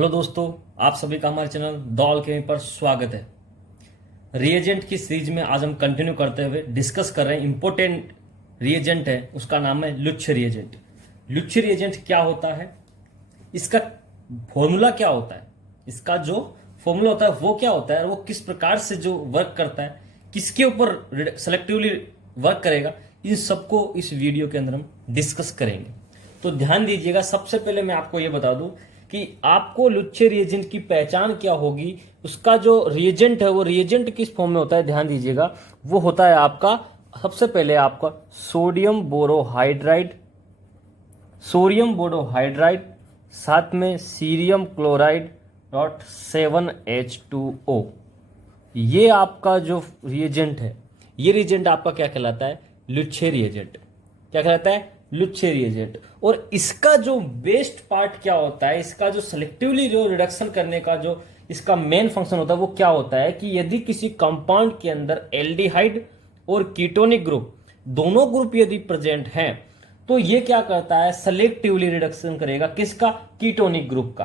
Hello दोस्तों, आप सभी का हमारे चैनल द अल्केमी पर स्वागत है। रिएजेंट की सीरीज में आज हम कंटिन्यू करते हुए डिस्कस कर रहे हैं इंपॉर्टेंट रिएजेंट है, उसका नाम है लुच्छ रिएजेंट। लुच्छ रिएजेंट क्या होता है, इसका फॉर्मूला क्या होता है, इसका जो फॉर्मूला होता है वो क्या होता है और वो किस प्रकार से जो वर्क करता है, किसके ऊपर सेलेक्टिवली वर्क करेगा, इन सबको इस वीडियो के अंदर हम डिस्कस करेंगे। तो ध्यान दीजिएगा, सबसे पहले मैं आपको ये बता दूं कि आपको लुच्छ रिएजेंट की पहचान क्या होगी, उसका जो रिएजेंट है वो रिएजेंट किस फॉर्म में होता है, ध्यान दीजिएगा। वो होता है आपका सबसे पहले आपका सोडियम बोरोहाइड्राइड, साथ में सीरियम क्लोराइड डॉट 7H2O। ये आपका जो रिएजेंट है, ये रिएजेंट आपका क्या कहलाता है, लुच्छ रिएजेंट। क्या कहलाता है, लुच्छ रिएजेंट। और इसका जो बेस्ट पार्ट क्या होता है, इसका जो सेलेक्टिवली जो रिडक्शन करने का जो इसका मेन फंक्शन होता है वो क्या होता है कि यदि किसी कंपाउंड के अंदर एल्डिहाइड और कीटोनिक ग्रुप दोनों ग्रुप यदि प्रेजेंट हैं तो ये क्या करता है, सेलेक्टिवली रिडक्शन करेगा किसका, कीटोनिक ग्रुप का।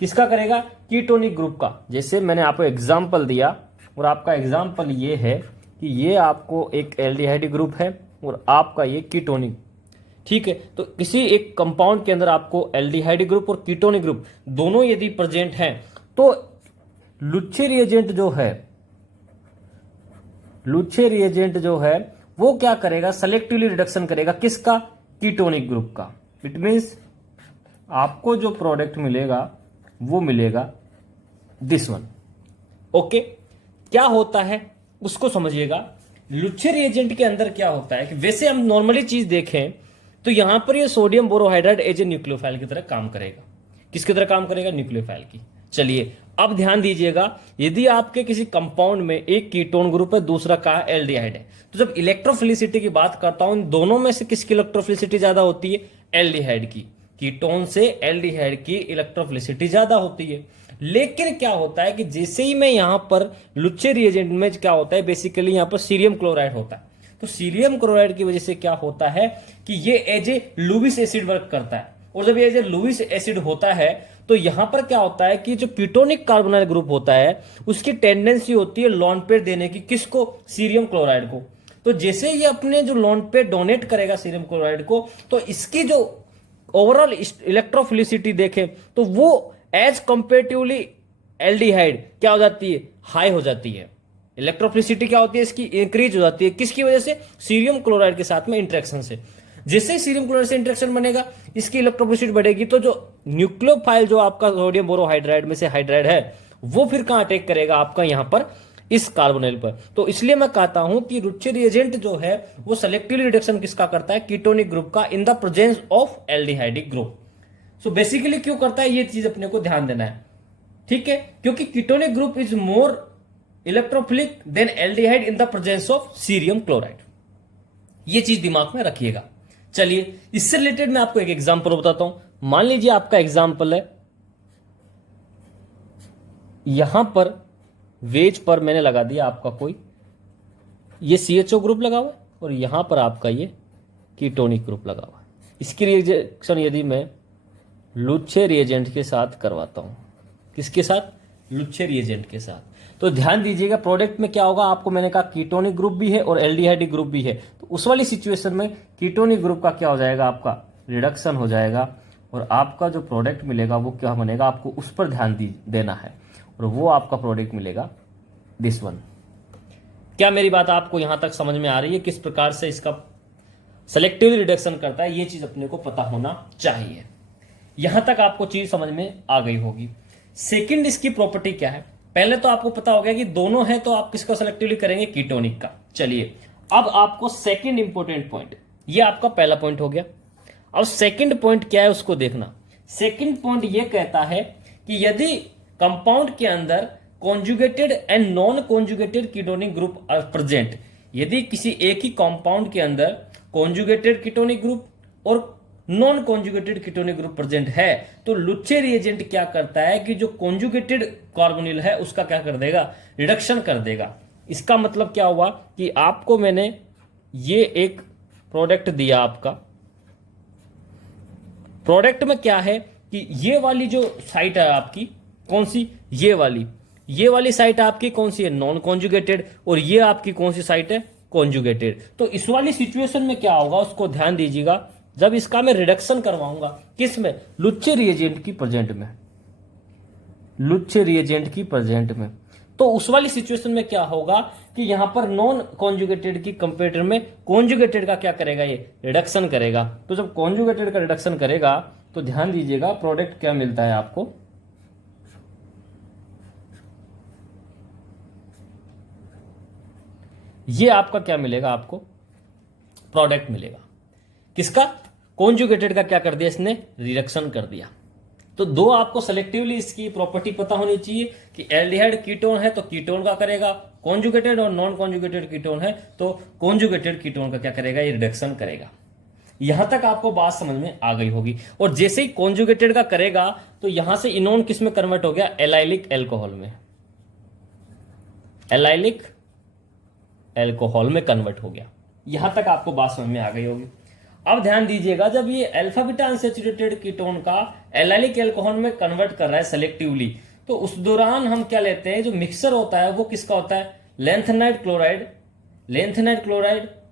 किसका करेगा, कीटोनिक ग्रुप का। जैसे मैंने आपको एग्जांपल दिया और आपका एग्जांपल ये है कि ये आपको एक एल्डिहाइड ग्रुप है और आपका ये कीटोनिक, ठीक है। तो किसी एक कंपाउंड के अंदर आपको एल्डिहाइड ग्रुप और कीटोनिक ग्रुप दोनों यदि प्रेजेंट हैं तो लुच्छ रिएजेंट जो है वो क्या करेगा, सेलेक्टिवली रिडक्शन करेगा किसका, कीटोनिक ग्रुप का। इट मींस आपको जो प्रोडक्ट मिलेगा वो मिलेगा दिस वन। ओके, क्या होता है उसको समझिएगा। लुच्छ रिएजेंट के अंदर क्या होता है कि वैसे हम नॉर्मली चीज देखें तो यहां पर ये sodium borohydride as a nucleophile की तरह काम करेगा। किसकी तरह काम करेगा, न्यूक्लियोफाइल की। चलिए अब ध्यान दीजिएगा, यदि आपके किसी कंपाउंड में एक कीटोन ग्रुप है, दूसरा का एल्डिहाइड है, तो जब इलेक्ट्रोफिलिसिटी की बात करता हूं, दोनों में से किसकी इलेक्ट्रोफिलिसिटी ज्यादा होती है, एल्डिहाइड की। कीटोन से एल्डिहाइड की इलेक्ट्रोफिलिसिटी ज्यादा होती है। लेकिन क्या होता है कि जैसे ही मैं यहां पर लुच्छ रिएजेंट में क्या होता है, बेसिकली यहां पर सीरियम क्लोराइड होता है। तो सीरियम क्लोराइड की वजह से क्या होता है कि ये as a Lewis acid work करता है। और जब ये एज ए लुईस एसिड होता है तो यहां पर क्या होता है कि जो कीटोनिक कार्बोनाइल ग्रुप होता है उसकी टेंडेंसी होती है लोन पेयर देने की, किसको, सीरियम क्लोराइड को। तो जैसे ये अपने जो लोन पेयर डोनेट करेगा सीरियम क्लोराइड को, तो इसकी जो ओवरऑल इलेक्ट्रोफिलिसिटी देखें तो वो एज कंपेरेटिवली एल्डिहाइड क्या हो जाती है, हाई हो जाती है। इलेक्ट्रोफिलिसिटी क्या होती है, इसकी इंक्रीज हो जाती है। किसकी वजह से, सीरियम क्लोराइड के साथ में इंटरेक्शन से। जैसे ही सीरियम क्लोराइड से इंटरेक्शन बनेगा, इसकी इलेक्ट्रोफिलिसिटी बढ़ेगी, तो जो न्यूक्लियोफाइल जो आपका सोडियम बोरोहाइड्राइड में से हाइड्राइड है वो फिर कहां अटैक करेगा, आपका यहां पर इस कार्बोनिल पर। तो इसलिए मैं कहता हूं कि लुच्छ रिएजेंट जो है वो सेलेक्टिवली रिडक्शन किसका करता है, कीटोनिक ग्रुप का, इन the presence of aldehydic group. So basically क्यों करता है, ये चीज अपने को ध्यान देना है, ठीक है। क्योंकि ketonic group is more electrophilic than aldehyde in the presence of cerium chloride. ये चीज दिमाग में रखिएगा। चलिए इससे रिलेटेड मैं आपको एक एग्जांपल बताता हूं। मान लीजिए आपका एग्जांपल है, यहां पर वेज पर मैंने लगा दिया आपका कोई ये CHO ग्रुप लगा हुआ है और यहां पर आपका ये कीटोनिक ग्रुप लगा हुआ है। इसकी रिएक्शन यदि मैं लुच्छ रिएजेंट के साथ करवाता हूं, किसके साथ, लुच्छ रिएजेंट के साथ, तो ध्यान दीजिएगा प्रोडक्ट में क्या होगा। आपको मैंने कहा कीटोनिक ग्रुप भी है और एल्डिहाइडिक ग्रुप भी है, तो उस वाली सिचुएशन में कीटोनिक ग्रुप का क्या हो जाएगा, आपका रिडक्शन हो जाएगा और आपका जो प्रोडक्ट मिलेगा वो क्या बनेगा, आपको उस पर ध्यान देना है और वो आपका प्रोडक्ट मिलेगा दिस वन। क्या मेरी बात आपको यहां तक समझ में आ रही है, किस प्रकार से इसका सेलेक्टिवली रिडक्शन करता है, ये चीज अपने को पता होना चाहिए। यहां तक आपको चीज समझ में आ गई होगी। सेकंड इसकी प्रॉपर्टी क्या है, पहले तो आपको पता हो गया कि दोनों है तो आप किसको सेलेक्टिवली करेंगे, कीटोनिक का। चलिए अब आपको सेकंड इंपॉर्टेंट पॉइंट, ये आपका पहला पॉइंट हो गया। अब सेकंड पॉइंट क्या है उसको देखना। सेकंड पॉइंट ये कहता है कि यदि कंपाउंड के अंदर conjugated and non conjugated ketonic group are present, यदि किसी एक ही कंपाउंड के अंदर कॉन्जुगेटेड कीटोनिक ग्रुप और non conjugated ketonic group present है, तो लुच्छ रिएजेंट क्या करता है कि जो कॉन्जुगेटेड कार्बोनिल है उसका क्या कर देगा, रिडक्शन कर देगा। इसका मतलब क्या हुआ कि आपको मैंने ये एक प्रोडक्ट दिया, आपका प्रोडक्ट में क्या है कि ये वाली जो साइट है आपकी कौन सी, ये वाली साइट आपकी कौन सी है, नॉन कॉन्जुगेटेड, और ये आपकी कौन सी साइट है, कॉन्जुगेटेड। तो इस वाली सिचुएशन में क्या होगा उसको ध्यान दीजिएगा, जब इसका मैं रिडक्शन करवाऊंगा किस में, लुच्चे रिएजेंट की प्रेजेंट में, लुच्चे रिएजेंट की प्रेजेंट में, तो उस वाली सिचुएशन में क्या होगा कि यहां पर नॉन कॉन्जुगेटेड की कंपेरेटर में कॉन्जुगेटेड का क्या करेगा, ये रिडक्शन करेगा। तो जब कॉन्जुगेटेड का रिडक्शन करेगा तो ध्यान दीजिएगा प्रोडक्ट क्या मिलता है आपको, ये आपका क्या मिलेगा, आपको प्रोडक्ट मिलेगा किसका, कॉन्जुगेटेड का क्या कर दिया इसने, रिडक्शन कर दिया। तो दो आपको सेलेक्टिवली इसकी प्रॉपर्टी पता होनी चाहिए कि एल्डिहाइड कीटोन है तो कीटोन का करेगा कॉन्जुगेटेड, और नॉन कॉन्जुगेटेड कीटोन है तो कॉन्जुगेटेड कीटोन का क्या करेगा, ये रिडक्शन करेगा। यहां तक आपको बात समझ में आ गई होगी। और जैसे ही कॉन्जुगेटेड का करेगा तो यहां से इनोन किस में कन्वर्ट हो गया, एलाइलिक एल्कोहल में, एलाइलिक एल्कोहल में कन्वर्ट हो गया। यहां तक आपको बात समझ में आ गई होगी। अब ध्यान दीजिएगा, जब ये अल्फा बीटा अनसैचुरेटेड कीटोन का एलाइलिक एल्कोहल में कन्वर्ट कर रहा है सेलेक्टिवली, तो उस दौरान हम क्या लेते हैं, जो मिक्सचर होता है वो किसका होता है, lanthanide chloride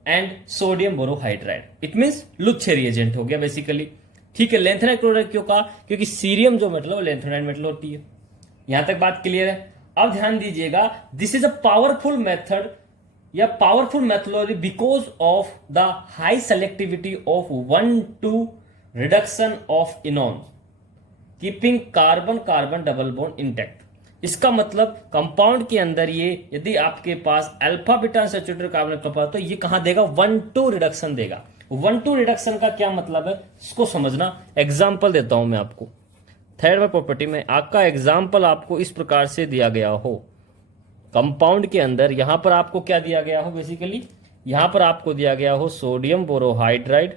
and sodium borohydride. It means Luche reagent हो गया बेसिकली। ठीक है, लेंथेनाइड क्लोराइड क्यों कहा, क्योंकि सीरियम जो मेटल है लेंथेनाइड मेटल होती है। यहां तक बात क्लियर है। अब ध्यान दीजिएगा, this is a powerful method या powerful methodology because of the high selectivity of 1,2 reduction of enone keeping carbon carbon double bond intact. इसका मतलब कंपाउंड के अंदर ये यदि आपके पास alpha beta unsaturated carbon compound तो ये कहां देगा, 1,2 रिडक्शन देगा। 1,2 रिडक्शन का क्या मतलब है इसको समझना। एग्जाम्पल देता हूं मैं आपको, थर्ड प्रॉपर्टी में आपका एग्जाम्पल आपको इस प्रकार से दिया गया हो, कंपाउंड के अंदर यहां पर आपको क्या दिया गया हो, बेसिकली यहां पर आपको दिया गया हो sodium borohydride,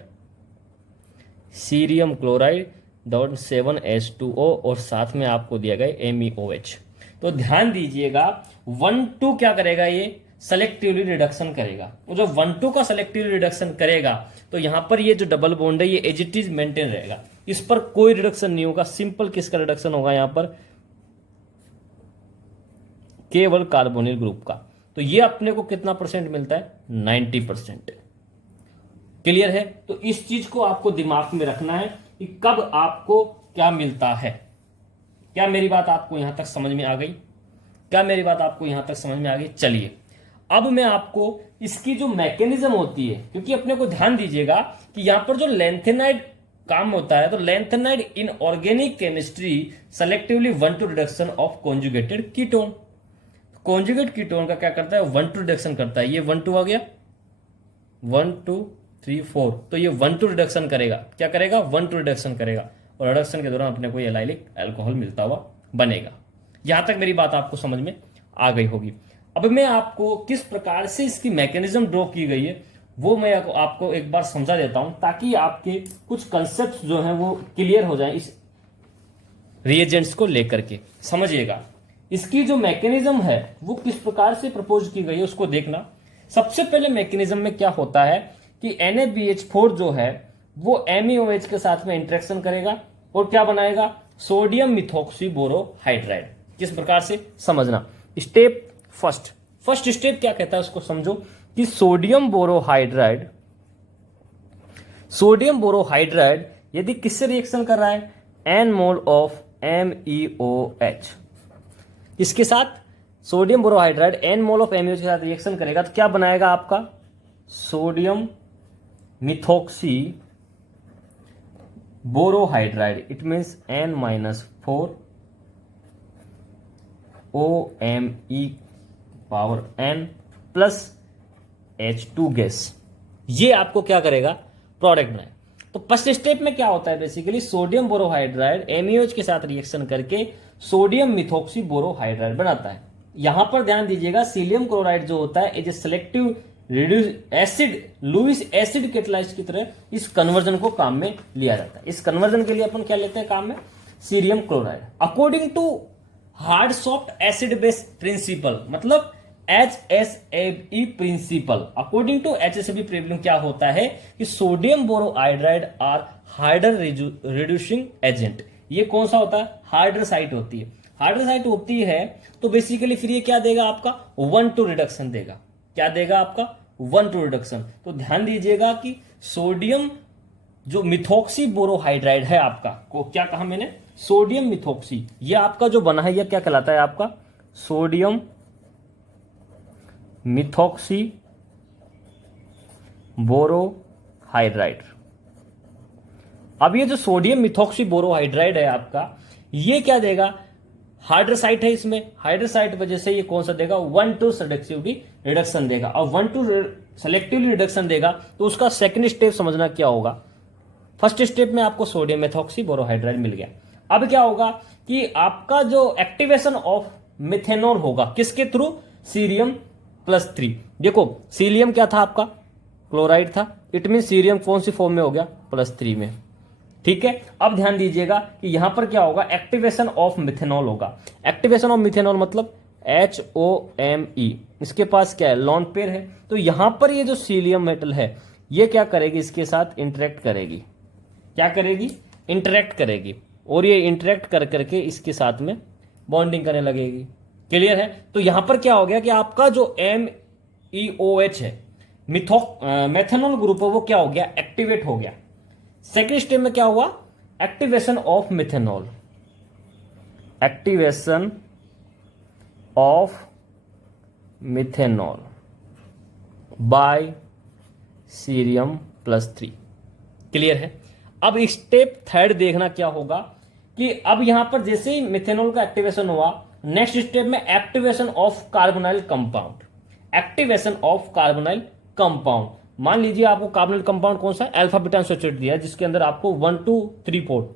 cerium chloride 7H2O और साथ में आपको दिया गया MeOH। तो ध्यान दीजिएगा 1,2 क्या करेगा, ये सेलेक्टिवली रिडक्शन करेगा। और जब 1,2 का सेलेक्टिवली रिडक्शन करेगा तो यहां पर ये जो डबल बॉन्ड है ये एज इट इज मेंटेन रहेगा, इस पर कोई रिडक्शन नहीं होगा। सिंपल किसका रिडक्शन होगा यहां पर, केवल कार्बोनिल ग्रुप का। तो ये अपने को कितना परसेंट मिलता है, 90%। क्लियर है। तो इस चीज को आपको दिमाग में रखना है कि कब आपको क्या मिलता है। क्या मेरी बात आपको यहां तक समझ में आ गई, क्या मेरी बात आपको यहां तक समझ में आ गई। चलिए अब मैं आपको इसकी जो मैकेनिज्म होती है, क्योंकि अपने को ध्यान दीजिएगा कि यहां पर जो लेंथेनाइड काम होता है, तो lanthanide in organic chemistry selectively 1,2 reduction of conjugated ketone. Conjugate ketone का क्या करता है, 1,2 रिडक्शन करता है। ये 1,2 आ गया, 1 2 3 4, तो ये 1,2 रिडक्शन करेगा। क्या करेगा, 1,2 रिडक्शन करेगा, और रिडक्शन के दौरान अपने को ये एलाइलिक अल्कोहल मिलता हुआ बनेगा। यहां तक मेरी बात आपको समझ में आ गई होगी। अब मैं आपको किस प्रकार से इसकी मैकेनिज्म ड्रॉ की गई है वो मैं आपको एक बार समझा देता हूं, ताकि आपके कुछ कंसेप्ट जो हैं वो क्लियर हो जाएं इस रिएजेंट्स को लेकर के। समझिएगा इसकी जो मैकेनिज्म है वो किस प्रकार से प्रपोज की गई है उसको देखना। सबसे पहले मैकेनिज्म में क्या होता है कि NaBH4 जो है वो MeOH के साथ में इंटरेक्शन करेगा और क्या बनाएगा, सोडियम मिथॉक्सी बोरोहाइड्राइड। किस प्रकार से समझना, स्टेप फर्स्ट स्टेप क्या कहता है उसको समझो कि सोडियम बोरोहाइड्राइड यदि किससे रिएक्शन कर रहा है, N मोल ऑफ MeOH, इसके साथ sodium borohydride N mole of MeOH के साथ रिएक्शन करेगा तो क्या बनाएगा आपका, sodium methoxy borohydride. It means N-4 OMe power N plus H2 gas. ये आपको क्या करेगा, प्रोडक्ट बनाए। तो फर्स्ट स्टेप में क्या होता है, बेसिकली सोडियम बोरोहाइड्राइड MeOH के साथ रिएक्शन करके सोडियम मिथॉक्सी बोरोहाइड्राइड बनाता है। यहां पर ध्यान दीजिएगा सीलियम क्लोराइड जो होता है as a selective reduce acid, Lewis acid catalyst की तरह इस कन्वर्जन को काम में लिया जाता है। इस कन्वर्जन के लिए अपन क्या लेते हैं काम में, cerium chloride. According to hard soft acid base principle, मतलब HSAB principle, according to HSAB principle क्या होता है कि sodium borohydride are hydride reducing agent. ये कौन सा होता है, हाइड्रोसाइट होती है। हाइड्रोसाइट होती है तो बेसिकली फिर ये क्या देगा आपका, 1:2 रिडक्शन देगा। क्या देगा आपका, 1:2 रिडक्शन। तो ध्यान दीजिएगा कि सोडियम जो मिथॉक्सी बोरोहाइड्राइड है आपका, को क्या कहा मैंने, सोडियम मिथॉक्सी, ये आपका जो बना है ये क्या कहलाता है आपका, सोडियम मिथॉक्सी बोरोहाइड्राइड। अब ये जो सोडियम मिथॉक्सी बोरोहाइड्राइड है आपका, ये क्या देगा, हाइड्रोसाइट है इसमें, हाइड्रोसाइट वजह से ये कौन सा देगा, 1:2 सेलेक्टिवली रिडक्शन देगा। और 1:2 सेलेक्टिवली रिडक्शन देगा तो उसका सेकंड स्टेप समझना क्या होगा। फर्स्ट स्टेप में आपको सोडियम मेथॉक्सी बोरोहाइड्राइड मिल गया। अब क्या होगा कि आपका जो एक्टिवेशन ऑफ मिथेनॉल होगा किसके थ्रू, सीरियम+3। देखो सीलियम क्या था आपका, क्लोराइड था, इट मीन सीरियम कौन सी फॉर्म में हो गया, +3 में। ठीक है, अब ध्यान दीजिएगा कि यहां पर क्या होगा, एक्टिवेशन ऑफ मिथेनॉल होगा। एक्टिवेशन ऑफ मिथेनॉल मतलब HOMe, इसके पास क्या है, लॉन पेयर है। तो यहां पर ये जो सीलियम मेटल है ये क्या करेगी, इसके साथ इंटरेक्ट करेगी। क्या करेगी, इंटरेक्ट करेगी, और ये इंटरेक्ट कर करके इसके साथ में बॉन्डिंग करने लगेगी। क्लियर है। तो यहां पर क्या हो गया कि आपका जो MEOH है, मेथेनॉल ग्रुप है, वो क्या हो गया, एक्टिवेट हो गया। सेकेंड स्टेप में क्या हुआ, activation of methanol, activation of methanol by cerium. Clear है। अब स्टेप थर्ड देखना क्या होगा कि अब यहां पर जैसे ही मिथेनॉल का एक्टिवेशन हुआ, नेक्स्ट स्टेप में activation of carbonyl compound, activation of carbonyl compound. मान लीजिए आपको कार्बोनाइल कंपाउंड कौन सा, अल्फा बीटा एसोसिएट दिया है, जिसके अंदर आपको 1, 2, 3, 4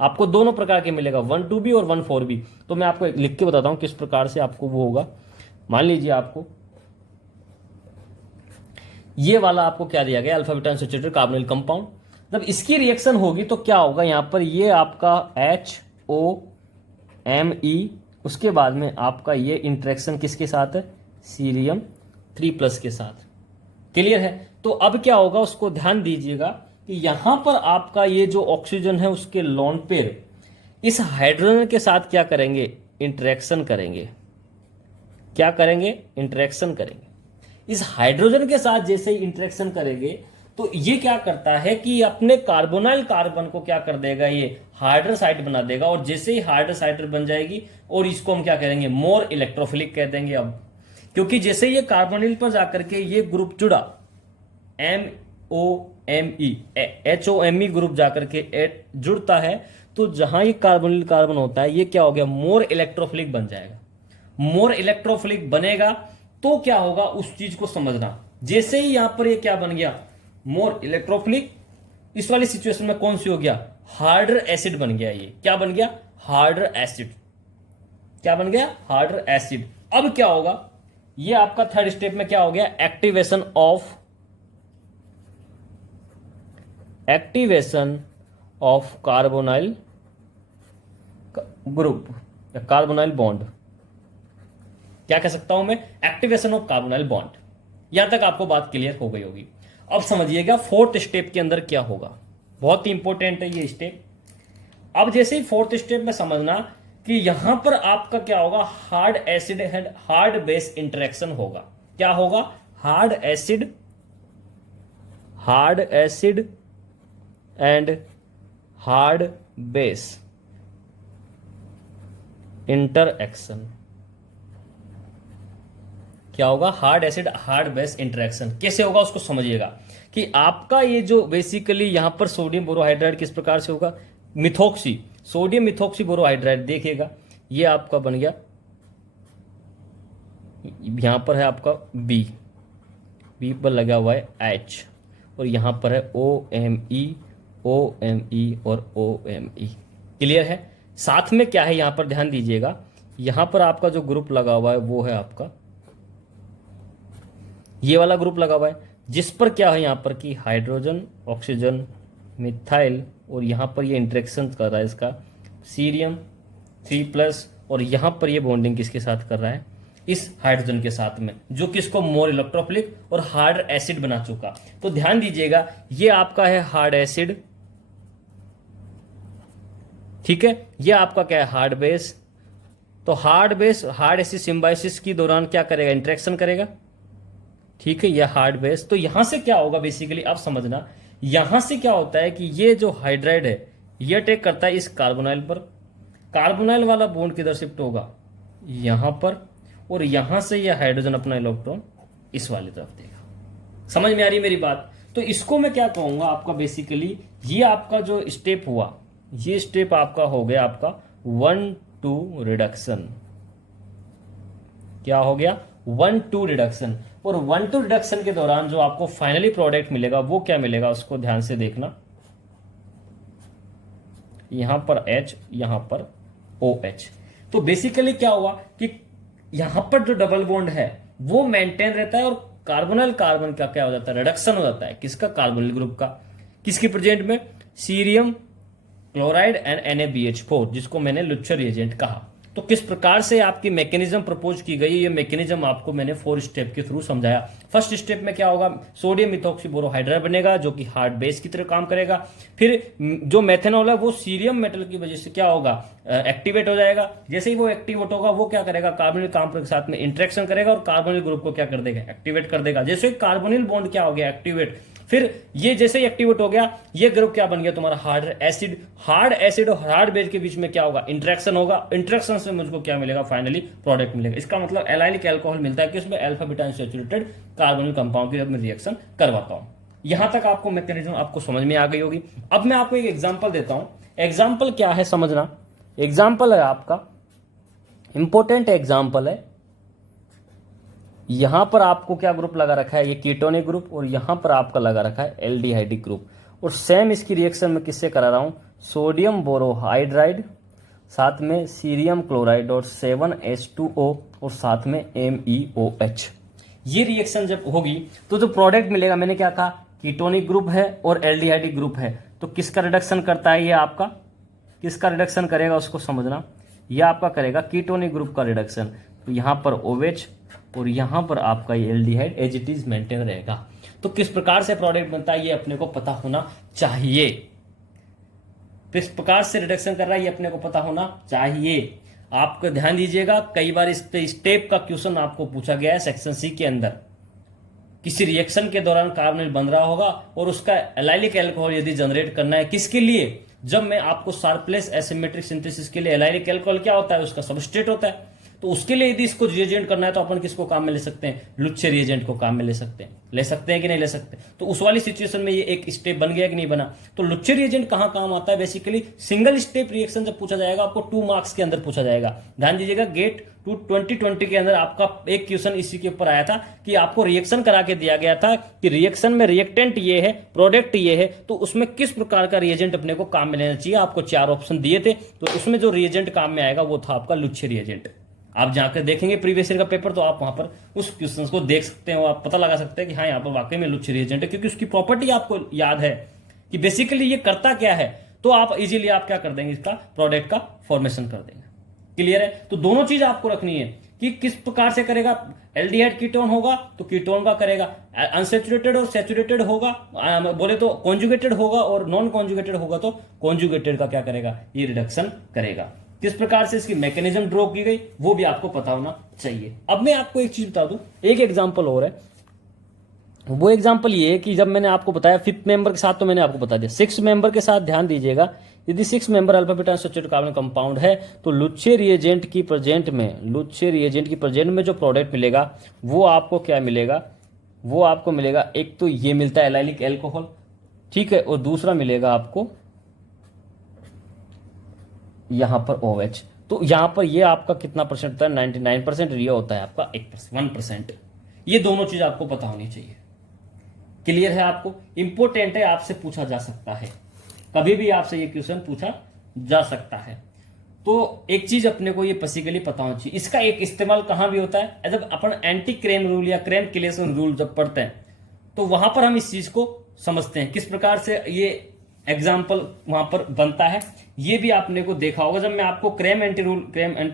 आपको दोनों प्रकार के मिलेगा, 1,2B और 1,4B। तो मैं आपको लिख के बताता हूं किस प्रकार से आपको वो होगा। मान लीजिए आपको ये वाला आपको क्या दिया गया, alpha beta associated carbonyl compound. जब इसकी रिएक्शन होगी तो क्या होगा, यहां पर ये आपका HOMe, उसके बाद में आपका ये इंटरेक्शन किसके साथ है, सीरियम 3+ के साथ। क्लियर है। तो अब क्या होगा, उसको ध्यान दीजिएगा कि यहां पर आपका ये जो ऑक्सीजन है उसके लोन पेयर इस हाइड्रोजन के साथ क्या करेंगे, इंटरेक्शन करेंगे। क्या करेंगे, इंटरेक्शन करेंगे। इस हाइड्रोजन के साथ जैसे ही इंटरेक्शन करेंगे तो ये क्या करता है कि अपने कार्बोनाइल कार्बन को क्या कर देगा, ये हाइड्रोसाइड बना देगा। और जैसे ही हाइड्रोसाइड बन जाएगी, और इसको हम क्या करेंगे, मोर इलेक्ट्रोफिलिक कह देंगे। अब क्योंकि जैसे ये कार्बोनिल पर जाकर के ये ग्रुप जुड़ा, HOMe ग्रुप जाकर के जुड़ता है, तो जहां ये कार्बोनिल कार्बन होता है ये क्या हो गया, मोर इलेक्ट्रोफिलिक बन जाएगा। मोर इलेक्ट्रोफिलिक बनेगा तो क्या होगा, उस चीज को समझना। जैसे ही यहां पर ये क्या बन गया, मोर इलेक्ट्रोफिलिक, इस वाली सिचुएशन में कौन सी हो गया, हार्डर एसिड बन गया। ये क्या बन गया, हार्डर एसिड। क्या बन गया, हार्डर एसिड। अब क्या होगा, ये आपका थर्ड स्टेप में क्या हो गया, एक्टिवेशन ऑफ कार्बोनाइल ग्रुप या कार्बोनाइल बॉन्ड। क्या कह सकता हूं मैं, एक्टिवेशन ऑफ कार्बोनाइल बॉन्ड। यहां तक आपको बात क्लियर हो गई होगी। अब समझिएगा फोर्थ स्टेप के अंदर क्या होगा, बहुत ही इंपॉर्टेंट है ये स्टेप। अब जैसे ही फोर्थ स्टेप में समझना कि यहां पर आपका क्या होगा, hard acid and hard base interaction होगा। क्या होगा, hard acid and hard base interaction. क्या होगा, hard acid hard base interaction. कैसे होगा उसको समझिएगा कि आपका ये जो बेसिकली यहां पर सोडियम बोरोहाइड्राइड किस प्रकार से होगा, मिथॉक्सी, सोडियम मिथॉक्सी बोरोहाइड्राइड देखिएगा, ये आपका बन गया, यहां पर है आपका बी पर लगा हुआ है H, और यहां पर है OMe और OMe। क्लियर है। साथ में क्या है यहां पर ध्यान दीजिएगा, यहां पर आपका जो ग्रुप लगा हुआ है वो है आपका ये वाला ग्रुप लगा हुआ है, जिस पर क्या है यहां पर कि हाइड्रोजन, ऑक्सीजन, मिथाइल, और यहां पर ये इंटरेक्शन कर रहा है इसका सीरियम 3+, और यहां पर ये बॉन्डिंग किसके साथ कर रहा है, इस हाइड्रोजन के साथ में, जो किसको मोर इलेक्ट्रोफिलिक और हार्ड एसिड बना चुका। तो ध्यान दीजिएगा ये आपका है हार्ड एसिड, ठीक है, ये आपका क्या है, हार्ड बेस। तो हार्ड एसिड सिम्बायोसिस के दौरान क्या करेगा, इंटरेक्शन करेगा, ठीक है, यह हार्ड बेस। तो यहां से क्या होगा बेसिकली आप समझना, यहां से क्या होता है कि ये जो हाइड्राइड है ये अटैक करता है इस कार्बोनाइल पर, कार्बोनाइल वाला बॉन्ड किधर शिफ्ट होगा, यहां पर, और यहां से यह हाइड्रोजन अपना इलेक्ट्रॉन इस वाली तरफ देगा। समझ में आ रही है मेरी बात? तो इसको मैं क्या कहूंगा आपका, बेसिकली ये आपका जो स्टेप हुआ, ये स्टेप आपका हो गया आपका 1-2 रिडक्शन। क्या हो गया, 1-2 रिडक्शन। और 1-2 रिडक्शन के दौरान जो आपको फाइनली प्रोडक्ट मिलेगा वो क्या मिलेगा, उसको ध्यान से देखना, यहां पर H, यहां पर OH। तो बेसिकली क्या हुआ कि यहां पर जो डबल बॉन्ड है वो मेंटेन रहता है, और कार्बोनाइल कार्बन का क्या हो जाता है, रिडक्शन हो जाता है, किसका, कार्बोनिल ग्रुप का, किसके प्रेजेंट में, सीरियम क्लोराइड एंड NaBH4, जिसको मैंने लुच्चर रिएजेंट कहा। तो किस प्रकार से आपकी मैकेनिज्म प्रपोज की गई, ये मैकेनिज्म आपको मैंने 4 स्टेप के थ्रू समझाया। फर्स्ट स्टेप में क्या होगा, सोडियम मिथॉक्सीबोरोहाइड्राइड बनेगा जो कि हार्ड बेस की तरह काम करेगा। फिर जो मेथेनॉल है वो सीरियम मेटल की वजह से क्या होगा, एक्टिवेट हो जाएगा। जैसे ही वो एक्टिवेट होगा वो क्या करेगा, कार्बोनिल कॉम्प्लेक्स के साथ में इंटरेक्शन करेगा और कार्बोनिल ग्रुप को क्या कर देगा, एक्टिवेट कर देगा। जैसे कार्बोनिल बॉन्ड क्या हो गया, एक्टिवेट, फिर ये जैसे ही एक्टिवेट हो गया ये ग्रुप क्या बन गया तुम्हारा, हार्ड एसिड। हार्ड एसिड और हार्ड बेस के बीच में क्या होगा, इंटरेक्शन होगा, इंटरेक्शन से मुझको क्या मिलेगा, फाइनली प्रोडक्ट मिलेगा। इसका मतलब एलाइलिक अल्कोहल मिलता है कि उसमें alpha beta unsaturated carbonyl compound की जब मैं रिएक्शन करवाता हूं। यहां तक आपको मैकेनिज्म आपको समझ में आ गई होगी। अब मैं आपको एक एग्जांपल देता हूं। एग्जांपल क्या है समझना, एग्जांपल है आपका इंपॉर्टेंट एग्जांपल है। यहां पर आपको क्या ग्रुप लगा रखा है, ये कीटोनिक ग्रुप, और यहां पर आपका लगा रखा है एल्डिहाइडिक ग्रुप। और सेम इसकी रिएक्शन में किससे करा रहा हूं, सोडियम बोरोहाइड्राइड, साथ में सीरियम क्लोराइड और 7H2O, और साथ में MeOH। ये रिएक्शन जब होगी तो जो प्रोडक्ट मिलेगा, मैंने क्या कहा, कीटोनिक ग्रुप है और एल्डिहाइडिक ग्रुप है, तो किसका रिडक्शन करता है, ये आपका किसका रिडक्शन करेगा उसको समझना, ये आपका करेगा कीटोनिक ग्रुप का रिडक्शन। तो यहां पर OH और यहां पर आपका ये aldehyde as it is maintain रहेगा। तो किस प्रकार से प्रोडक्ट बनता है ये अपने को पता होना चाहिए, किस प्रकार से रिडक्शन कर रहा है ये अपने को पता होना चाहिए। आपको ध्यान दीजिएगा, कई बार इस स्टेप का क्वेश्चन आपको पूछा गया है सेक्शन सी के अंदर। किसी रिएक्शन के दौरान कार्बोनिल बन रहा होगा और उसका एलाइलिक अल्कोहल यदि जनरेट करना है, किसके लिए, जब मैं आपको शार्पलेस एसिमेट्रिक सिंथेसिस के लिए एलाइलिक अल्कोहल क्या होता है, उसका सबस्ट्रेट होता है। तो उसके लिए यदि इसको रिएजेंट करना है तो अपन किसको काम में ले सकते हैं, लुच्चे रिएजेंट को काम में ले सकते हैं कि नहीं ले सकते। तो उस वाली सिचुएशन में ये एक स्टेप बन गया कि नहीं बना। तो लुच्चे रिएजेंट कहां काम आता है, बेसिकली सिंगल स्टेप रिएक्शन जब पूछा जाएगा आपको 2 मार्क्स के अंदर पूछा जाएगा। ध्यान दीजिएगा, गेट 2020 के अंदर आपका एक क्वेश्चन इसी के ऊपर आया था कि आपको रिएक्शन करा के दिया गया था कि रिएक्शन में रिएक्टेंट ये है, प्रोडक्ट ये है, तो उसमें किस प्रकार का रिएजेंट अपने को काम में लेना चाहिए। आपको 4 ऑप्शन दिए थे, तो उसमें जो रिएजेंट काम में आएगा वो था आपका लुच्चे रिएजेंट। आप जाकर देखेंगे प्रीवियस ईयर का पेपर तो आप वहां पर उस क्वेश्चन को देख सकते हो, आप पता लगा सकते हैं कि हाँ यहाँ पर वाकई में लुच्चे रिएजेंट है, क्योंकि उसकी प्रॉपर्टी आपको याद है कि बेसिकली ये करता क्या है। तो आप इजीली आप क्या कर देंगे, इसका प्रोडक्ट का फॉर्मेशन कर देंगे। क्लियर है? तो दोनों चीज आपको रखनी है कि किस प्रकार से करेगा। एल्डिहाइड कीटोन होगा तो कीटोन का करेगा, अनसैचुरेटेड और सैचुरेटेड होगा, बोले तो कॉन्जुगेटेड होगा, और नॉन कॉन्जुगेटेड होगा तो कॉन्जुगेटेड का क्या करेगा, ये रिडक्शन करेगा। किस प्रकार से इसकी मैकेनिज्म ड्रॉ की गई वो भी आपको पता होना चाहिए। अब मैं आपको एक चीज बता दूं, एक एग्जांपल और है। वो एग्जांपल ये है कि जब मैंने आपको बताया 5th मेंबर के साथ तो मैंने आपको बता दिया, 6th मेंबर के साथ ध्यान दीजिएगा। यदि 6th member alpha beta unsaturated carbon compound है तो लुच्चे रिएजेंट की प्रेजेंट में जो प्रोडक्ट मिलेगा वो आपको क्या मिलेगा, वो आपको मिलेगा, एक तो ये मिलता है एलाइलिक अल्कोहल, ठीक है, और दूसरा मिलेगा आपको यहां पर OH। तो यहां पर ये आपका कितना परसेंट होता है, 99%, ये होता है आपका 1%। ये दोनों चीज आपको पता होनी चाहिए। क्लियर है आपको? इंपॉर्टेंट है, आपसे पूछा जा सकता है, कभी भी आपसे ये क्वेश्चन पूछा जा सकता है। तो एक चीज अपने को ये बेसिकली पता होनी चाहिए, इसका एक इस्तेमाल कहां भी होता है, जब अपन एंटी क्रेम रूल या क्रेम किलेशन रूल जब पढ़ते हैं तो वहां पर हम इस चीज को समझते हैं, किस प्रकार से ये एग्जाम्पल वहां पर बनता है। ये भी आपने को देखा होगा, जब मैं आपको क्रेम एंटी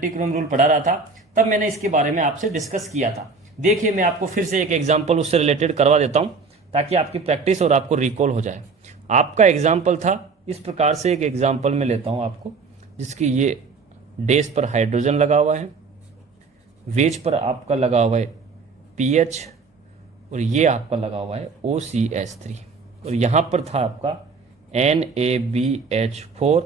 क्रेम रूल पढ़ा रहा था तब मैंने इसके बारे में आपसे डिस्कस किया था। देखिए मैं आपको फिर से एक एग्जाम्पल उससे रिलेटेड करवा देता हूं ताकि आपकी प्रैक्टिस और आपको रिकॉल हो जाए। आपका एग्जाम्पल था इस प्रकार से, एक एग्जाम्पल में लेता हूं आपको। जिसकी ये डैश पर हाइड्रोजन लगा हुआ है, वेज पर आपका लगा हुआ है पीएच, और ये आपका लगा हुआ है OCH3, और यहाँ पर था आपका NaBH4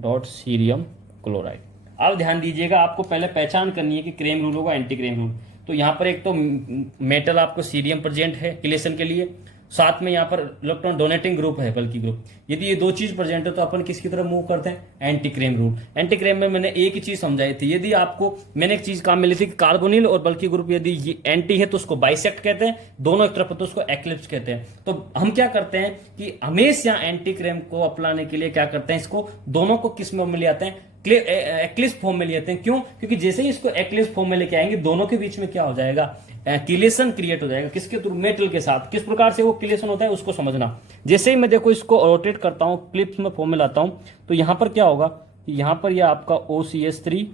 डॉट सीरियम क्लोराइड। अब ध्यान दीजिएगा, आपको पहले पहचान करनी है कि क्रेम रूल होगा एंटी क्रेम रूल। तो यहाँ पर एक तो मेटल आपको सीरियम प्रेजेंट है किलेशन के लिए, साथ में यहाँ पर इलेक्ट्रॉन डोनेटिंग ग्रुप है बल्कि ग्रुप। यदि ये दो चीज प्रेजेंट है तो अपन किसकी तरफ मूव करते हैं, anti Cram rule. Anti Cram में मैंने एक ही चीज समझाई थी, यदि आपको मैंने एक चीज काम मिली थी कि कार्बोनिल और बल्कि ग्रुप यदि ये एंटी है तो उसको बाइसेक्ट कहते हैं, दोनों एक तरफ तो उसको एक्लिप्स कहते हैं। तो हम क्या करते हैं कि हमेशा एंटी क्रेम को अपनाने के लिए क्या करते हैं, इसको दोनों को किस में ले आते हैं, एक्लिप्स फॉर्म में ले आते हैं। क्यों? क्योंकि जैसे ही इसको एक्लिप्स फॉर्म में लेके आएंगे दोनों के बीच में क्या हो जाएगा, किलेशन क्रिएट हो जाएगा। किसके थ्रू, मेटल के साथ। किस प्रकार से वो किलेशन होता है उसको समझना। जैसे ही मैं देखो इसको रोटेट करता हूं, क्लिप्स में फॉर्म में लाता हूं, तो यहां पर क्या होगा, यहां पर यह आपका OCH3,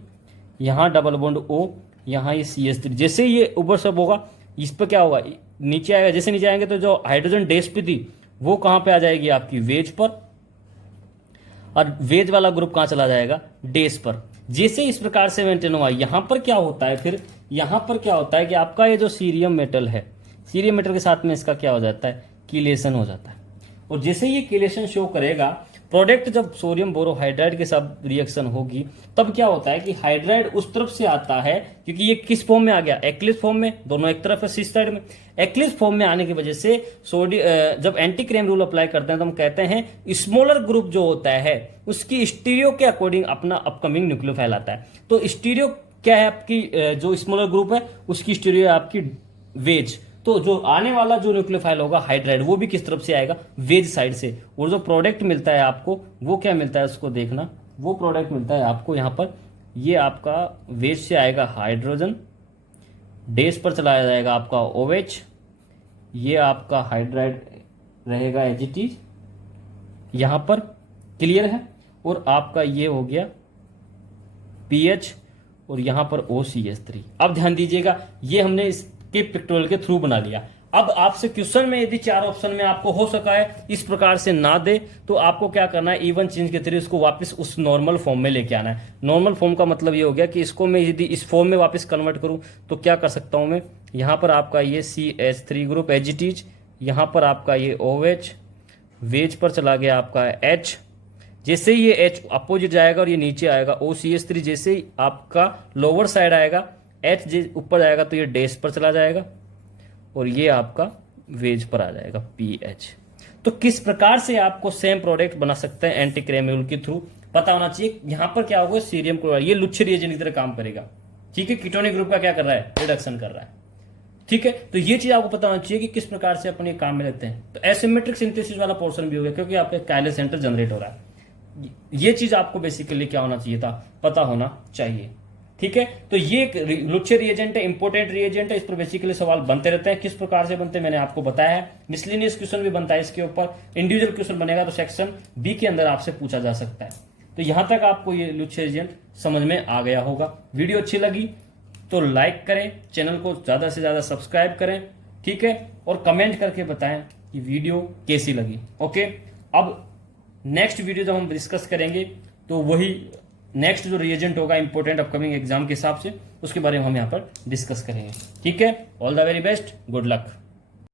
यहां डबल बॉन्ड O, यहां ये CH3। जैसे ये ऊपर सब होगा, इस पर क्या होगा, नीचे आएगा। जैसे नीचे आएंगे तो जो हाइड्रोजन डैश पे थी वो कहां पे आ जाएगी, आपकी वेज पर, और वेज वाला ग्रुप कहां चला जाएगा, डैश पर। जैसे इस प्रकार से मेंटेन हुआ, यहां पर क्या होता है, फिर यहां पर क्या होता है कि आपका ये जो सीरियम मेटल है, सीरियम मेटल के साथ में इसका क्या हो जाता है, किलेशन हो जाता है। और जैसे ये किलेशन शो करेगा, प्रोडक्ट जब सोडियम बोरोहाइड्राइड के साथ रिएक्शन होगी तब क्या होता है कि हाइड्राइड उस तरफ से आता है, क्योंकि ये किस फॉर्म में आ गया, एक्लिप्स फॉर्म में, दोनों एक तरफ है सिस साइड में। एक्लिप्स फॉर्म में आने की वजह से जब एंटी क्रेम रूल अप्लाई करते हैं तो हम कहते हैं स्मॉलर ग्रुप जो होता है उसकी स्टीरियो के अकॉर्डिंग अपना अपकमिंग न्यूक्लियोफाइल आता है। तो स्टीरियो क्या है आपकी, जो स्मॉलर ग्रुप है उसकी स्टीरियो है आपकी वेज। तो जो आने वाला जो न्यूक्लियोफाइल होगा हाइड्राइड, वो भी किस तरफ से आएगा, वेज साइड से। और जो प्रोडक्ट मिलता है आपको वो क्या मिलता है, उसको देखना, वो प्रोडक्ट मिलता है आपको यहाँ पर, ये आपका वेज से आएगा हाइड्रोजन, डैश पर चलाया जाएगा आपका OH, ये आपका हाइड्राइड रहेगा एजिटी यहां पर, क्लियर है। और आपका ये हो गया पीएच, और यहां पर OCH3। अब ध्यान दीजिएगा, ये हमने इसके पिक्टोरियल के थ्रू बना लिया। अब आपसे क्वेश्चन में यदि चार ऑप्शन में आपको हो सका है इस प्रकार से ना दे तो आपको क्या करना है, इवन चेंज के थ्रू इसको वापस उस नॉर्मल फॉर्म में लेके आना है। नॉर्मल फॉर्म का मतलब ये हो गया कि इसको मैं यदि इस फॉर्म में वापस कन्वर्ट करूं तो क्या कर सकता हूं मैं, यहां पर आपका ये CH3 ग्रुप एजिटीज, यहां पर आपका ये OH, वेज पर चला गया आपका H, जैसे ही ये H अपोजिट जाएगा और ये नीचे आएगा OCH3, जैसे ही आपका लोअर साइड आएगा H ऊपर जाएगा तो ये डैश पर चला जाएगा और ये आपका वेज पर आ जाएगा PH। तो किस प्रकार से आपको सेम प्रोडक्ट बना सकते हैं एंटी क्रेम रूल के थ्रू पता होना चाहिए। यहां पर क्या होगा, सीरियम क्लोराइड ये लुच्छे रिएजेंट की तरह काम करेगा, ठीक है। कीटोनिक ग्रुप का क्या कर रहा है, रिडक्शन कर रहा है, ठीक है। तो ये चीज आपको पता होना चाहिए कि किस प्रकार से अपन ये काम में लेते हैं। तो एसिमेट्रिक सिंथेसिस वाला पोर्शन भी हो गया क्योंकि आपके काइनेस सेंटर जनरेट हो रहा है। ये चीज आपको बेसिकली क्या होना चाहिए था, पता होना चाहिए, ठीक है। तो ये लुच्छे रिएजेंट है, इंपोर्टेंट रिएजेंट है, इस पर बेसिकली सवाल बनते रहते हैं। किस प्रकार से बनते हैं मैंने आपको बताया है। मिसलेनियस क्वेश्चन भी बनता है इसके ऊपर, इंडिविजुअल क्वेश्चन बनेगा तो सेक्शन बी के अंदर आपसे पूछा जा सकता है। तो यहां तक आपको ये लुच्छे रिएजेंट समझ में आ गया होगा। वीडियो अच्छी लगी तो लाइक करें, चैनल को ज्यादा से ज्यादा सब्सक्राइब करें, ठीक है, और कमेंट करके बताएं कि वीडियो कैसी लगी। ओके, अब नेक्स्ट वीडियो जब हम डिस्कस करेंगे तो वही नेक्स्ट जो रिएजेंट होगा इंपॉर्टेंट अपकमिंग एग्जाम के हिसाब से, उसके बारे में हम यहाँ पर डिस्कस करेंगे, ठीक है। All the very best, good luck.